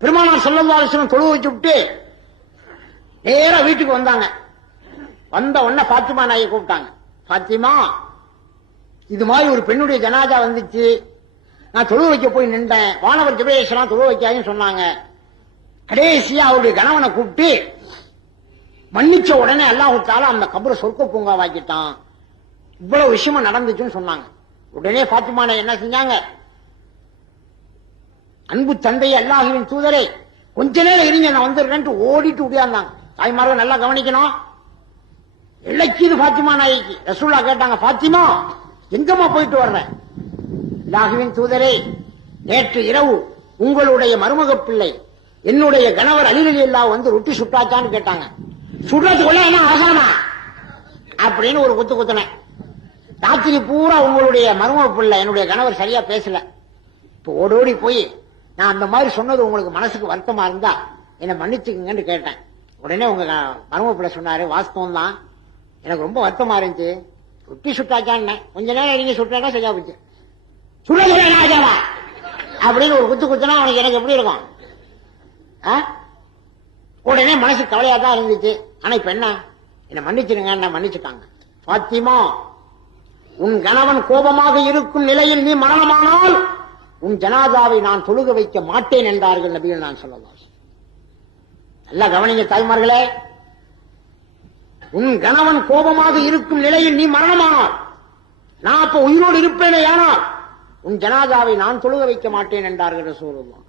பெருமானார் ஸல்லல்லாஹு அலைஹி வஸல்லம் தொழுக வச்சு விட்டு நேரா வீட்டுக்கு வந்தாங்க. வந்த உடனே பாத்திமா நாயை கூப்பிட்டாங்க. பாத்திமா, இது மாதிரி ஒரு பெண்ணுடைய ஜனாதா வந்துச்சு, நான் தொழுக வைக்க போய் நின்றேன், வானவர் ஜிப்ரீல் அலைஹிஸ்ஸலாம் தொழுக வைக்காதுன்னு சொன்னாங்க. கடைசியா அவருடைய கணவனை கூப்பிட்டு மன்னிச்ச உடனே அல்லாஹ் தஆலா அந்த கபரை சொர்க்க பூங்காவாக்கிட்டான், இவ்வளவு விஷயமும் நடந்துச்சுன்னு சொன்னாங்க. உடனே பாத்திமா நாய் என்ன செஞ்சாங்க, அன்பு தந்தை அல்லாஹ்வின் தூதரே கொஞ்ச நேரம் இருங்க நான் வந்துடுறேன்ட்டு ஓடிட்டு உடையாந்தாங்க. தாய்மார்கள் நல்லா கவனிக்கணும். இழைக்குது பாத்திமா நாய்க்கு. ரசூலுல்லாஹ் கேட்டாங்க, பாத்திமா எங்கம்மா போயிட்டு வர்றேன்? அல்லாஹ்வின் தூதரே, நேற்று இரவு உங்களுடைய மருமக பிள்ளை என்னுடைய கணவர் அலி ரலியல்லாஹு வந்து ரொட்டி சுட்டாச்சான்னு கேட்டாங்க. சுடுறதுக்குள்ள என்ன அவசரமா அப்படின்னு ஒரு குத்து குத்துனேன். ராத்திரி பூரா உங்களுடைய மருமக பிள்ளை என்னுடைய கணவர் சரியா பேசல. இப்போ ஓடோடி போய் நான் அந்த மாதிரி சொன்னது உங்களுக்கு மனசுக்கு வருத்தமா இருந்தா என்னை மன்னிச்சுக்கங்கன்னு கேட்டேன். உடனே உங்க மருமக பிள்ளை சொன்னாரு, வாஸ்தவம் தான், எனக்கு ரொம்ப வருத்தமா இருந்துச்சு, ரொட்டி சுட்டாச்சான்னு கொஞ்ச நேரம் நீங்க சுட்டா சரியா போச்சு, சுடா அப்படின்னு ஒரு குத்து குத்துனா அவனுக்கு எனக்கு எப்படி இருக்கும்? உடனே மனசு கவலையா தான் இருந்துச்சு. ஆனா இப்ப என்ன, என்ன மன்னிச்சிருங்க, மன்னிச்சுட்டாங்க. பாத்திமா, உன் கணவன் கோபமாக இருக்கும் நிலையில் நீ மரணமானால் உன் ஜனாதாவை நான் தொழுக வைக்க மாட்டேன் என்றார்கள் நபிகள் நான் சொல்லலாம். நல்லா கவனிங்க தாய்மார்களே, உன் கணவன் கோபமாக இருக்கும் நிலையில் நீ மரணமானால் நான் அப்ப உயிரோடு இருப்பேனே, ஆனால் உன் ஜனாதாவை நான் தொழுக வைக்க மாட்டேன் என்றார்கள் ரசூலுல்லாஹ்.